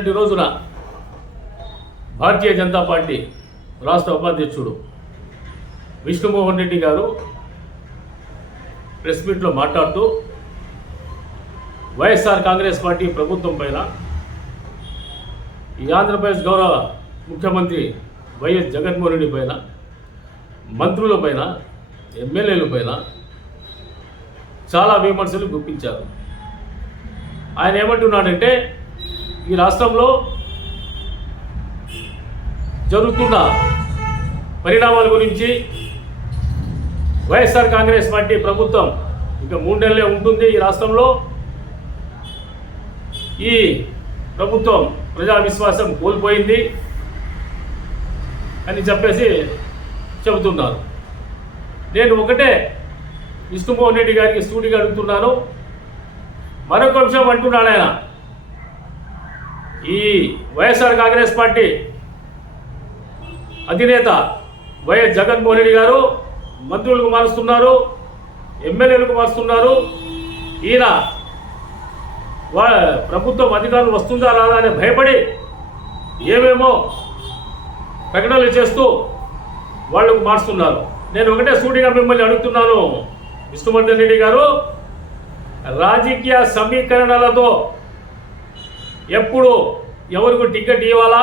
నిన్నటి రోజున భారతీయ జనతా పార్టీ రాష్ట్ర ఉపాధ్యక్షుడు విష్ణుమోహన్ రెడ్డి గారు ప్రెస్ మీట్లో మాట్లాడుతూ వైఎస్ఆర్ కాంగ్రెస్ పార్టీ ప్రభుత్వం పైన ఈ ఆంధ్రప్రదేశ్ గౌరవ ముఖ్యమంత్రి వైఎస్ జగన్మోహన్ రెడ్డి పైన మంత్రుల పైన ఎమ్మెల్యేల పైన చాలా విమర్శలు గుప్పించారు. ఆయన ఏమంటున్నాడంటే ఈ రాష్ట్రంలో జరుగుతున్న పరిణామాల గురించి వైఎస్ఆర్ కాంగ్రెస్ పార్టీ ప్రభుత్వం ఇంకా మూడేళ్ళే ఉంటుంది ఈ రాష్ట్రంలో. ఈ ప్రభుత్వం ప్రజా విశ్వాసం కోల్పోయింది అని చెప్పేసి చెబుతున్నారు. నేను ఒకటే విష్ణుమోహన్ రెడ్డి గారికి సూటిగా అడుగుతున్నాను. మరొక అంశం అంటున్నాడు ఆయన. ఈ వైఎస్ఆర్ కాంగ్రెస్ పార్టీ అధినేత వైఎస్ జగన్మోహన్ రెడ్డి గారు మంత్రులకు మారుస్తున్నారు ఎమ్మెల్యేలకు మారుస్తున్నారు. ఈయన వా ప్రభుత్వం అధికారులు వస్తుందా రాదా అని భయపడి ఏమేమో ప్రకటనలు చేస్తూ వాళ్ళకు మారుస్తున్నారు. నేను ఒకటే సూటిగా మిమ్మల్ని అడుగుతున్నాను విష్ణువర్ధన్ రెడ్డి గారు. రాజకీయ సమీకరణలతో ఎప్పుడు ఎవరికి టికెట్ ఇవ్వాలా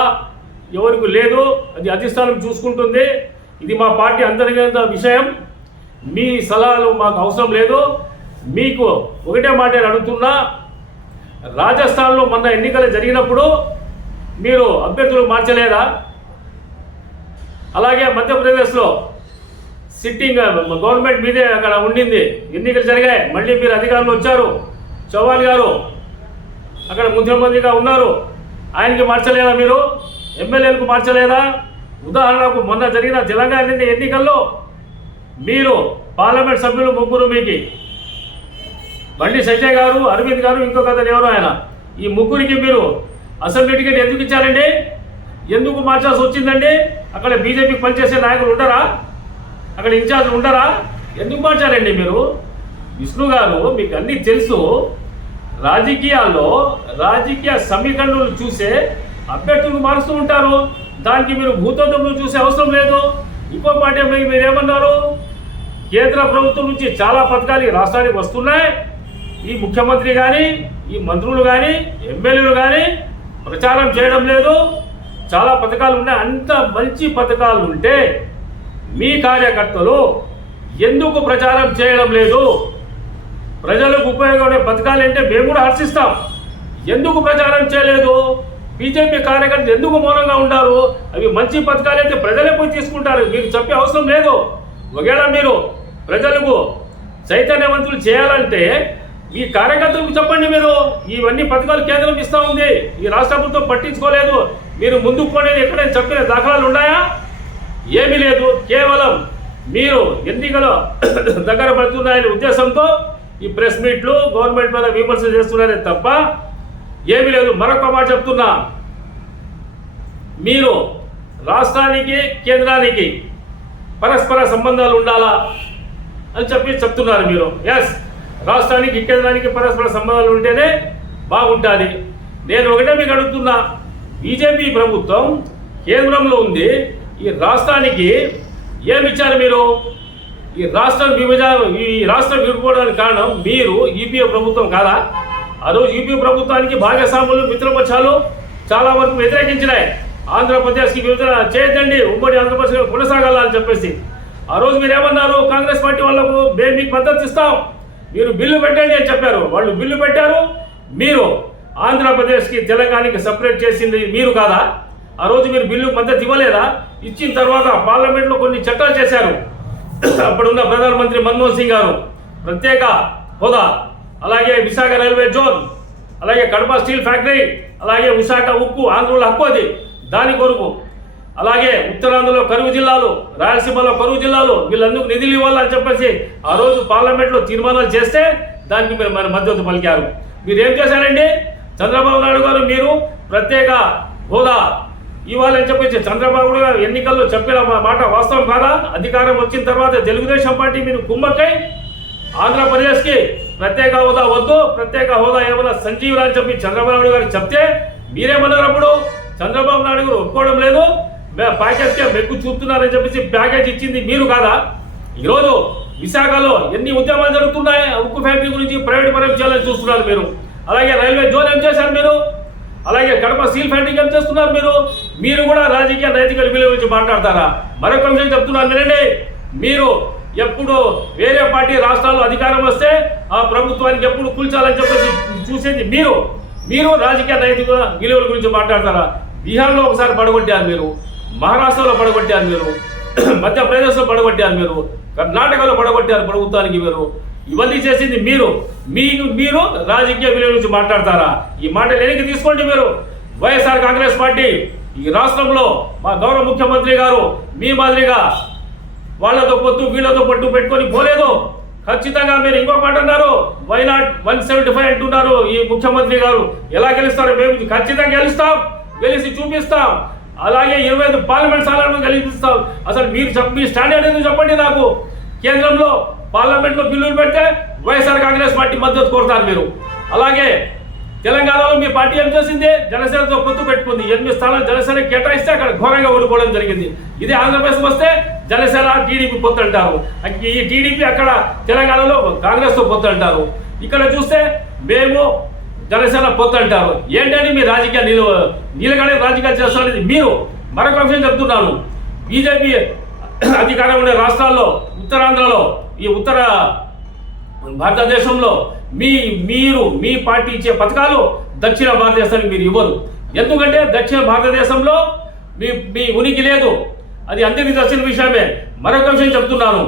ఎవరికి లేదు అది అధిష్టానం చూసుకుంటుంది. ఇది మా పార్టీ అంతర్గత విషయం. మీ సలహాలు మాకు అవసరం లేదు. మీకు ఒకటే మాట నేను అడుగుతున్నా. రాజస్థాన్లో మొన్న ఎన్నికలు జరిగినప్పుడు మీరు అభ్యర్థులు మార్చలేదా? అలాగే మధ్యప్రదేశ్లో సిట్టింగ్ గవర్నమెంట్ మీదే అక్కడ ఉండింది. ఎన్నికలు జరిగాయి. మళ్ళీ మీరు అధికారులు వచ్చారు. చౌహాన్ గారు అక్కడ ముఖ్యమంత్రిగా ఉన్నారు. ఆయనకి మార్చలేదా మీరు? ఎమ్మెల్యేలకు మార్చలేదా? ఉదాహరణకు మొన్న జరిగిన తెలంగాణ ఎన్నికల్లో మీరు పార్లమెంట్ సభ్యులు ముగ్గురు మీకు. బండి సంజయ్ గారు అరవింద్ గారు ఇంకొక అతను ఎవరు ఆయన? ఈ ముగ్గురికి మీరు అసెంబ్లీ టికెట్ ఎందుకు ఇచ్చారండి? ఎందుకు మార్చాల్సి వచ్చిందండి? అక్కడ బీజేపీకి పనిచేసే నాయకులు ఉంటారా అక్కడ ఇన్ఛార్జ్ ఉంటారా ఎందుకు మార్చారండి మీరు? విష్ణు గారు మీకు అన్నీ తెలుసు. రాజకీయాల్లో రాజకీయ సమీకరణలు చూసే అభ్యర్థులు మారుస్తూ ఉంటారు. దానికి మీరు భూతత్వం చూసే అవసరం లేదు. ఇంకో మాట మీరు మీరేమన్నారు? కేంద్ర ప్రభుత్వం నుంచి చాలా పథకాలు ఈ రాష్ట్రానికి వస్తున్నాయి. ఈ ముఖ్యమంత్రి కానీ ఈ మంత్రులు కానీ ఎమ్మెల్యేలు కానీ ప్రచారం చేయడం లేదు. చాలా పథకాలు ఉన్నాయి. అంత మంచి పథకాలు ఉంటే మీ కార్యకర్తలు ఎందుకు ప్రచారం చేయడం లేదు? ప్రజలకు ఉపయోగపడే పథకాలు అంటే మేము కూడా హర్షిస్తాం ఎందుకు ప్రచారం చేయలేదు? బీజేపీ కార్యకర్తలు ఎందుకు మౌనంగా ఉండారు? అవి మంచి పథకాలు అయితే ప్రజలే పోయి తీసుకుంటారు. మీరు చెప్పే అవసరం లేదు. ఒకవేళ మీరు ప్రజలకు చైతన్యవంతులు చేయాలంటే ఈ కార్యకర్తలకు చెప్పండి మీరు. ఇవన్నీ పథకాలు కేంద్రం ఇస్తూ ఉంది. ఈ రాష్ట్ర ప్రభుత్వం పట్టించుకోలేదు. మీరు ముందుకు పోనేది ఎక్కడైనా చెప్పిన దాఖలాలు ఉన్నాయా? ఏమీ లేదు. కేవలం మీరు ఎన్నికలు దగ్గర పడుతున్నాయనే ఉద్దేశంతో ఈ ప్రెస్ మీట్లు గవర్నమెంట్ మీద విమర్శలు చేస్తున్నారే తప్ప ఏమీ లేదు. మరొక మాట చెప్తున్నా. మీరు రాష్ట్రానికి కేంద్రానికి పరస్పర సంబంధాలు ఉండాలా అని చెప్పి చెప్తున్నారు మీరు. ఎస్ రాష్ట్రానికి కేంద్రానికి పరస్పర సంబంధాలు ఉంటేనే బాగుంటుంది. నేను ఒకటే మీకు అడుగుతున్నా. బీజేపీ ప్రభుత్వం కేంద్రంలో ఉంది. ఈ రాష్ట్రానికి ఏమి ఇచ్చారు మీరు? ఈ రాష్ట్రం విభజన ఈ రాష్ట్రం విడిపోవడానికి కారణం మీరు యూపీఏ ప్రభుత్వం కాదా? ఆ రోజు యూపీఏ ప్రభుత్వానికి భాగస్వాములు మిత్రపక్షాలు చాలా వరకు వ్యతిరేకించినాయి. ఆంధ్రప్రదేశ్కి విభజన చేయొద్దండి ఉమ్మడి ఆంధ్రప్రదేశ్ కొనసాగాలని చెప్పేసి. ఆ రోజు మీరు ఏమన్నారు కాంగ్రెస్ పార్టీ వాళ్ళకు మేము మీకు మద్దతు ఇస్తాం. మీరు బిల్లు పెట్టండి అని చెప్పారు. వాళ్ళు బిల్లు పెట్టారు. మీరు ఆంధ్రప్రదేశ్కి తెలంగాణకి సపరేట్ చేసింది మీరు కాదా? ఆ రోజు మీరు బిల్లు మద్దతు ఇవ్వలేదా? ఇచ్చిన తర్వాత పార్లమెంట్లో కొన్ని చట్టాలు చేశారు. అప్పుడున్న ప్రధానమంత్రి మన్మోహన్ సింగ్ గారు. ప్రత్యేక హోదా. అలాగే విశాఖ రైల్వే జోన్ అలాగే కడప స్టీల్ ఫ్యాక్టరీ అలాగే విశాఖ ఉక్కు ఆంధ్రుల హక్కు అది దాని కొరకు. అలాగే ఉత్తరాంధ్రలో కరువు జిల్లాలు రాయలసీమలో కరువు జిల్లాలు వీళ్ళందుకు నిధులు ఇవ్వాలని చెప్పేసి ఆ రోజు పార్లమెంట్లో తీర్మానాలు చేస్తే దానికి మీరు మన మద్దతు పలికారు. మీరు ఏం చేశారండి? చంద్రబాబు నాయుడు గారు మీరు ప్రత్యేక హోదా ఇవ్వాలని చెప్పేసి చంద్రబాబు గారు ఎన్నికల్లో చెప్పిన మా- మాట వాస్తవం కాదా? అధికారం వచ్చిన తర్వాత తెలుగుదేశం పార్టీ మీరు కుమ్మక్కై ఆంధ్రప్రదేశ్కి ప్రత్యేక హోదా వద్దు ప్రత్యేక హోదా ఏమైనా సంజీవులు అని చెప్పి చంద్రబాబు గారు చెప్తే మీరేమన్నారప్పుడు చంద్రబాబు నాయుడు గారు ఒప్పుకోవడం లేదు. మే- ప్యాకేజ్కే మెగ్గు చూపుతున్నారని చెప్పేసి ప్యాకేజ్ ఇచ్చింది మీరు కాదా? ఈరోజు విశాఖలో ఎన్ని ఉద్యమాలు జరుగుతున్నాయి? ఉక్కు ఫ్యాక్టరీ గురించి ప్రైవేట్ పరం చేయాలని చూస్తున్నారు మీరు. అలాగే రైల్వే జోన్ ఏం చేశారు మీరు? అలాగే కడప స్టీల్ ఫ్యాక్టరీకి ఎంత చేస్తున్నారు మీరు. మీరు కూడా రాజకీయ నైతిక విలువ గురించి మాట్లాడతారా? మరొక విషయం చెప్తున్నాను వినండి. మీరు ఎప్పుడు వేరే పార్టీ రాష్ట్రాల్లో అధికారం వస్తే ఆ ప్రభుత్వానికి ఎప్పుడు కూల్చాలని చెప్పేసి చూసేది మీరు. మీరు రాజకీయ నైతిక విలువల గురించి మాట్లాడతారా? బీహార్లో ఒకసారి పడగొట్టారు మీరు. మహారాష్ట్రలో పడగొట్టారు మీరు. మధ్యప్రదేశ్లో పడగొట్టారు మీరు. కర్ణాటకలో పడగొట్టారు ప్రభుత్వానికి మీరు. ఇవన్నీ చేసింది మీరు. మీకు మీరు రాజకీయ విలువల నుంచి మాట్లాడతారా? ఈ మాట లేనికి తీసుకోండి మీరు. వైఎస్ఆర్ కాంగ్రెస్ పార్టీ ఈ రాష్ట్రంలో మా గౌరవ ముఖ్యమంత్రి గారు మీ మాదిరిగా వాళ్ళతో పొత్తు వీళ్ళతో పట్టు పెట్టుకొని పోలేదు. ఖచ్చితంగా మీరు ఇంకొక మాట అన్నారు. Why not one seventy five అంటున్నారు ఈ ముఖ్యమంత్రి గారు. ఎలా గెలుస్తారు మేము ఖచ్చితంగా గెలుస్తాం. గెలిచి చూపిస్తాం. అలాగే ఇరవై ఐదు పార్లమెంట్ స్థానాలను గెలిపిస్తాం. అసలు మీరు మీ స్టాండర్డ్ ఎందుకు చెప్పండి నాకు? కేంద్రంలో పార్లమెంట్లో బిల్లులు పెడితే వైఎస్ఆర్ కాంగ్రెస్ పార్టీ మద్దతు కోరుతారు మీరు. అలాగే తెలంగాణలో మీ పార్టీ ఏం చేసింది? జనసేనతో పొత్తు పెట్టుకుంది. ఎనిమిది స్థానాలు జనసేన కేటాయిస్తే అక్కడ ఘోరంగా ఓడిపోవడం జరిగింది. ఇది ఆంధ్రప్రదేశ్ వస్తే జనసేన టీడీపీ పొత్తు అంటారు. ఈ టీడీపీ అక్కడ తెలంగాణలో కాంగ్రెస్తో పొత్తు అంటారు. ఇక్కడ చూస్తే మేము జనసేన పొత్తు అంటారు. ఏంటని మీ రాజకీయ నిలు నీలగానే రాజకీయాలు చేస్తున్నది మీరు. మరొక విషయం చెప్తున్నాను. బీజేపీ అధికారం ఉండే రాష్ట్రాల్లో ఉత్తరాంధ్రలో ఈ ఉత్తర భారతదేశంలో మీ మీరు మీ పార్టీ ఇచ్చే పథకాలు దక్షిణ భారతదేశానికి మీరు ఇవ్వరు. ఎందుకంటే దక్షిణ భారతదేశంలో మీ మీ ఉనికి లేదు. అది అందరికీ తెలిసిన విషయమే. మరొక విషయం చెప్తున్నాను.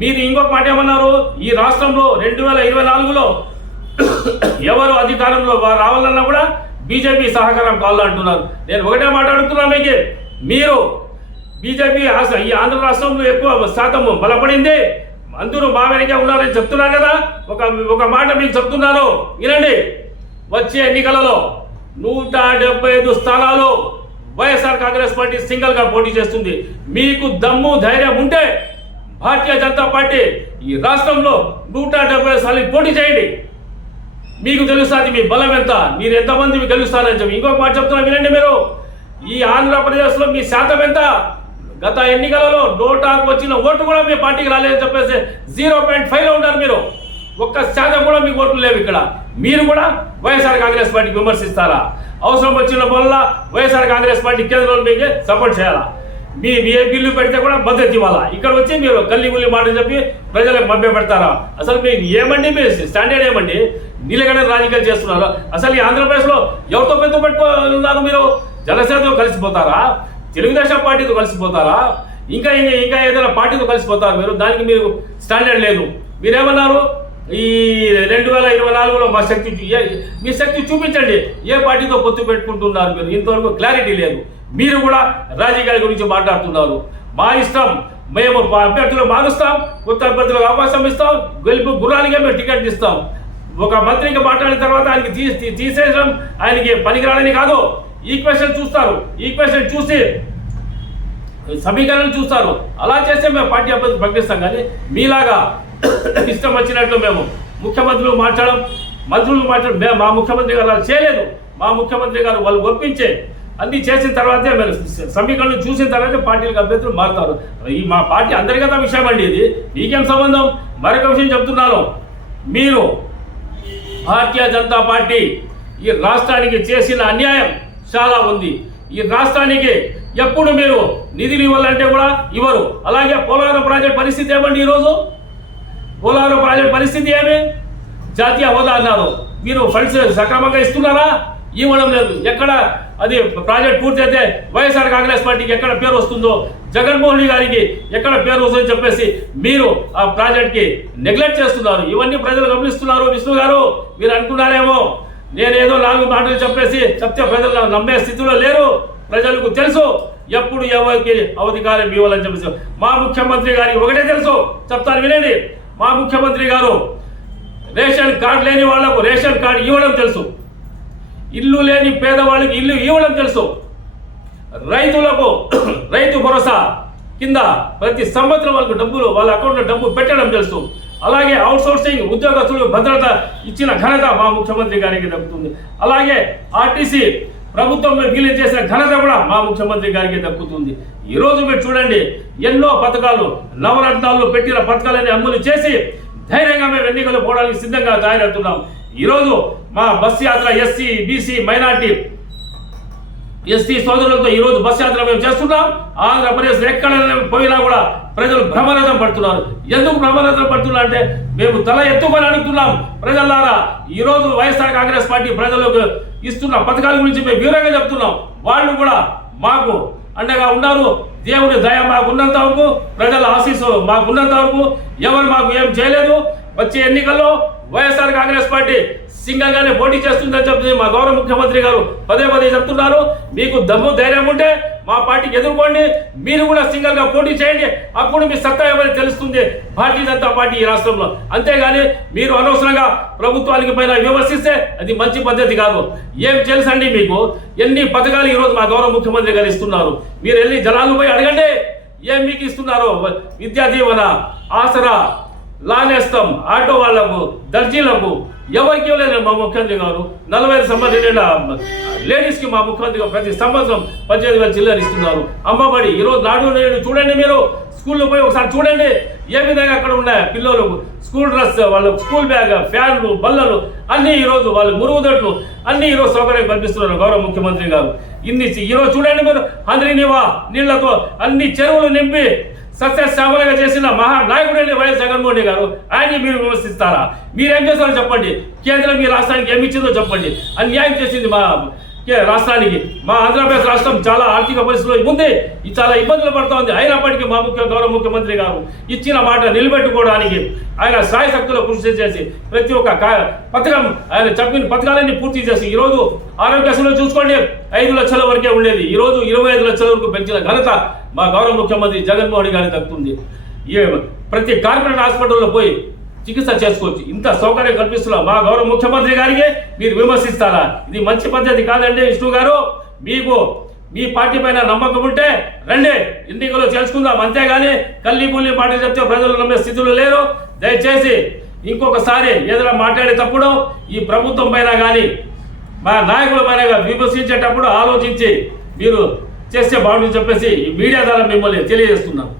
మీరు ఇంకొక మాట ఏమన్నారు? ఈ రాష్ట్రంలో రెండు వేల ఇరవై నాలుగులో ఎవరు అధికారంలో రావాలన్నా కూడా బీజేపీ సహకారం కావాలంటున్నారు. నేను ఒకటే మాట్లాడుతున్నా మీకు. మీరు బీజేపీ ఈ ఆంధ్ర రాష్ట్రంలో ఎక్కువ శాతం బలపడింది. అందరూ బాగానే ఉన్నారని చెప్తున్నారు కదా. ఒక ఒక మాట మీకు చెప్తున్నాను. వినండి. వచ్చే ఎన్నికలలో నూట డెబ్బై ఐదు స్థానాలు వైఎస్ఆర్ కాంగ్రెస్ పార్టీ సింగిల్గా పోటీ చేస్తుంది. మీకు దమ్ము ధైర్యం ఉంటే భారతీయ జనతా పార్టీ ఈ రాష్ట్రంలో నూట డెబ్బై సార్లు పోటీ చేయండి. మీకు తెలుస్తుంది మీ బలం ఎంత మీరు ఎంతమంది గెలుస్తారని చెప్పి. ఇంకొక మాట చెప్తున్నా వినండి మీరు. ఈ ఆంధ్రప్రదేశ్లో మీ శాతం ఎంత? గత ఎన్నికలలో నోటాకు వచ్చిన ఓటు కూడా మీ పార్టీకి రాలేదని చెప్పేసి జీరో పాయింట్ ఫైవ్లో ఉన్నారు మీరు. ఒక్క శాతం కూడా మీకు ఓట్లు లేవు ఇక్కడ. మీరు కూడా వైఎస్ఆర్ కాంగ్రెస్ పార్టీకి విమర్శిస్తారా? అవసరం వచ్చిన వల్ల వైఎస్ఆర్ కాంగ్రెస్ పార్టీ కేంద్రంలో మీకు సపోర్ట్ చేయాలా? మీ మీ ఏ బిల్లు పెడితే కూడా మద్దతు ఇవ్వాలా? ఇక్కడ వచ్చి మీరు గల్లీ గుల్లి మాటలు చెప్పి ప్రజలకు మభ్య పెడతారా అసలు మీకు ఏమండి మీ స్టాండర్డ్ ఏమండి? నీలగడ రాజకీయాలు చేస్తున్నారు. అసలు ఈ ఆంధ్రప్రదేశ్లో ఎవరితో పెద్ద పెట్టుకున్నారు మీరు? జనసేనతో కలిసిపోతారా? తెలుగుదేశం పార్టీతో కలిసిపోతారా? ఇంకా ఇంకా ఇంకా ఏదైనా పార్టీతో కలిసిపోతారు మీరు? దానికి మీరు స్టాండర్డ్ లేదు. మీరేమన్నారు? ఈ రెండు వేల ఇరవై నాలుగులో మా శక్తి మీ శక్తి చూపించండి. ఏ పార్టీతో పొత్తు పెట్టుకుంటున్నారు మీరు? ఇంతవరకు క్లారిటీ లేదు. మీరు కూడా రాజకీయాల గురించి మాట్లాడుతున్నారు. మా ఇష్టం. మేము అభ్యర్థులు మారుస్తాం. కొత్త అభ్యర్థులకు అవకాశం ఇస్తాం. గెలుపు గుర్రానికే మేము టికెట్ ఇస్తాం. ఒక మంత్రికి మాట్లాడిన తర్వాత ఆయనకి తీసేయడం ఆయనకి పనికిరాలని కాదు. ఈక్వేషన్ చూస్తారు. ఈక్వేషన్ చూసి సమీకరణలు చూస్తారు. అలా చేస్తే మేము పార్టీ అభ్యర్థి ప్రకటిస్తాం కానీ మీలాగా ఇష్టం వచ్చినట్లు మేము ముఖ్యమంత్రులు మాట్లాడడం మంత్రులు మాట్లాడడం మేము మా ముఖ్యమంత్రి గారు అలా చేయలేదు. మా ముఖ్యమంత్రి గారు వాళ్ళు ఒప్పించే అన్ని చేసిన తర్వాతే మీరు సమీకరణలు చూసిన తర్వాతే పార్టీలకు అభ్యర్థులు మారుతారు. ఈ మా పార్టీ అంతర్గత విషయం అండి ఇది. మీకేం సంబంధం? మరొక విషయం చెప్తున్నాను. మీరు భారతీయ జనతా పార్టీ ఈ రాష్ట్రానికి చేసిన అన్యాయం చాలా ఉంది. ఈ రాష్ట్రానికి ఎప్పుడు మీరు నిధులు ఇవ్వాలంటే కూడా ఇవ్వరు. అలాగే పోలవరం ప్రాజెక్ట్ పరిస్థితి ఏమండి ఈరోజు? పోలవరం ప్రాజెక్ట్ పరిస్థితి ఏమి? జాతీయ హోదా అన్నారు. మీరు ఫండ్స్ సక్రమంగా ఇస్తున్నారా? ఇవ్వడం లేదు. ఎక్కడ? అది ప్రాజెక్ట్ పూర్తయితే వైఎస్ఆర్ కాంగ్రెస్ పార్టీకి ఎక్కడ పేరు వస్తుందో జగన్మోహన్ గారికి ఎక్కడ పేరు వస్తుందని చెప్పేసి మీరు ఆ ప్రాజెక్ట్కి నెగ్లెక్ట్ చేస్తున్నారు. ఇవన్నీ ప్రజలు గమనిస్తున్నారు విష్ణు గారు. మీరు అనుకున్నారేమో? నేనేదో నాలుగు మాటలు చెప్పేసి చెప్తే ప్రజలు నమ్మే స్థితిలో లేరు. ప్రజలకు తెలుసు ఎప్పుడు ఎవరికి అవధికారం ఇవ్వాలని చెప్పేసి. మా ముఖ్యమంత్రి గారికి ఒకటే తెలుసు చెప్తాను వినండి. మా ముఖ్యమంత్రి గారు రేషన్ కార్డు లేని వాళ్ళకు రేషన్ కార్డు ఇవ్వడం తెలుసు. ఇల్లు లేని పేదవాళ్ళకి ఇల్లు ఇవ్వడం తెలుసు. రైతులకు రైతు భరోసా కింద ప్రతి సంవత్సరం వాళ్ళకు డబ్బులు వాళ్ళ అకౌంట్లో డబ్బు పెట్టడం తెలుసు. అలాగే అవుట్ సోర్సింగ్ ఉద్యోగస్తులకు భద్రత ఇచ్చిన ఘనత మా ముఖ్యమంత్రి గారికి దక్కుతుంది. అలాగే ఆర్టీసీ ప్రభుత్వం మీద విలీనం చేసిన ఘనత కూడా మా ముఖ్యమంత్రి గారికి దక్కుతుంది. ఈరోజు మీరు చూడండి ఎన్నో పథకాలు నవరత్నాలు పెట్టిన పథకాలన్నీ అమలు చేసి ధైర్యంగా మేము ఎన్నికలు పోవడానికి సిద్ధంగా తయారవుతున్నాం. ఈరోజు మా బస్ యాత్ర ఎస్సీ బీసీ మైనార్టీ ఎస్టీ సోదరులతో ఈరోజు బస్ యాత్ర మేము చేస్తున్నాం. ఆంధ్రప్రదేశ్ ఎక్కడ పోయినా కూడా ప్రజలు భ్రమరథం పడుతున్నారు. ఎందుకు భ్రమరథం పడుతున్నారు అంటే మేము తల ఎత్తుకొని అడుగుతున్నాం. ప్రజలారా ఈ రోజు వైఎస్ఆర్ కాంగ్రెస్ పార్టీ ప్రజలకు ఇస్తున్న. పథకాల గురించి మేము వివరంగా చెప్తున్నాం. వాళ్ళు కూడా మాకు అండగా ఉన్నారు. దేవుని దయ మాకు ఉన్నంత వరకు ప్రజల ఆశీస్సు మాకు ఉన్నంత వరకు ఎవరు మాకు ఏం చేయలేదు. వచ్చే ఎన్నికల్లో వైఎస్ఆర్ కాంగ్రెస్ పార్టీ సింగంగానే పోటీ చేస్తుందని చెప్తుంది మా గౌరవ ముఖ్యమంత్రి గారు. పదే పదే చెప్తున్నారు. మీకు దమ్ము ధైర్యం ఉంటే మా పార్టీకి ఎదుర్కోండి. మీరు కూడా సింగల్గా పోటీ చేయండి. అప్పుడు మీ సత్తా ఎవరి తెలుస్తుంది? భారతీయ జనతా పార్టీ ఈ రాష్ట్రంలో. అంతేగాని మీరు అనవసరంగా ప్రభుత్వానికి పైన విమర్శిస్తే అది మంచి పద్ధతి కాదు. ఏం తెలుసండి మీకు? ఎన్ని పథకాలు ఈ రోజు మా గౌరవ ముఖ్యమంత్రి గారు ఇస్తున్నారు. మీరు వెళ్ళి జనాలు పోయి అడగండి. ఏం మీకు ఇస్తున్నారు? విద్యా దీవెన ఆసరా లానేస్తాం ఆటో వాళ్ళకు దర్జీలకు. ఎవరికి ఇవ్వలేదు మా ముఖ్యమంత్రి గారు. నలభై ఐదు సంబంధించిన లేడీస్కి మా ముఖ్యమంత్రి గారు ప్రతి సంవత్సరం పద్దెనిమిది వేల చిల్లర ఇస్తున్నారు. అమ్మబడి ఈరోజు నాడు నేడు చూడండి మీరు. స్కూల్లో పోయి ఒకసారి చూడండి. ఏ విధంగా అక్కడ ఉన్నాయి పిల్లలు స్కూల్ డ్రెస్ వాళ్ళ స్కూల్ బ్యాగ్ ఫ్యాన్లు బల్లలు అన్ని ఈరోజు వాళ్ళ మురుగుదొడ్లు అన్ని ఈరోజు సౌకర్యం కల్పిస్తున్నారు గౌరవ ముఖ్యమంత్రి గారు. ఇన్ని ఈరోజు చూడండి మీరు. అందరి వా నీళ్ళతో అన్ని చెరువులు నింపి సస్యశ్యామలంగా చేసిన మహానాయకుడు వైఎస్ జగన్మోహన్ రెడ్డి గారు ఆయన్ని మీరు విమర్శిస్తారా? మీరేం చేస్తారో చెప్పండి. కేంద్రం మీ రాష్ట్రానికి ఏమి ఇచ్చిందో చెప్పండి. అన్యాయం చేసింది మా రాష్ట్రానికి. మా ఆంధ్రప్రదేశ్ రాష్ట్రం చాలా ఆర్థిక పరిస్థితుల్లో ఉంది. చాలా ఇబ్బందులు పడుతూ ఉంది అయినప్పటికీ మా ముఖ్య గౌరవ ముఖ్యమంత్రి గారు ఇచ్చిన మాట నిలబెట్టుకోవడానికి ఆయన సాయశక్తులు కృషి చేసి ప్రతి ఒక్క పథకం ఆయన చెప్పిన పథకాలన్నీ పూర్తి చేసి ఈరోజు ఆరోగ్యశ్రీలో చూసుకోండి. ఐదు లక్షల వరకే ఉండేది. ఈరోజు ఇరవై ఐదు లక్షల వరకు పెంచిన ఘనత మా గౌరవ ముఖ్యమంత్రి జగన్మోహన్ గారి గారికి దక్కుతుంది ప్రతి కార్పొరేట్ హాస్పిటల్లో పోయి చికిత్స చేసుకోవచ్చు. ఇంత సౌకర్యం కల్పిస్తున్నా మా గౌరవ ముఖ్యమంత్రి గారికి మీరు విమర్శిస్తారా? ఇది మంచి పద్ధతి కాదండి విష్ణు గారు. మీకు మీ పార్టీ పైన నమ్మకం ఉంటే రండి ఎన్నికలో చేసుకుందాం అంతేగాని కల్లి పుల్లి మాటలు చెప్తే ప్రజలు నమ్మే స్థితిలో లేరు. దయచేసి ఇంకొకసారి ఏదైనా మాట్లాడేటప్పుడు ఈ ప్రభుత్వం పైన కానీ మా నాయకుల పైన కానీ విమర్శించేటప్పుడు ఆలోచించి మీరు చేస్తే బాగుంటుంది చెప్పేసి మీడియా ద్వారా మిమ్మల్ని తెలియజేస్తున్నాను.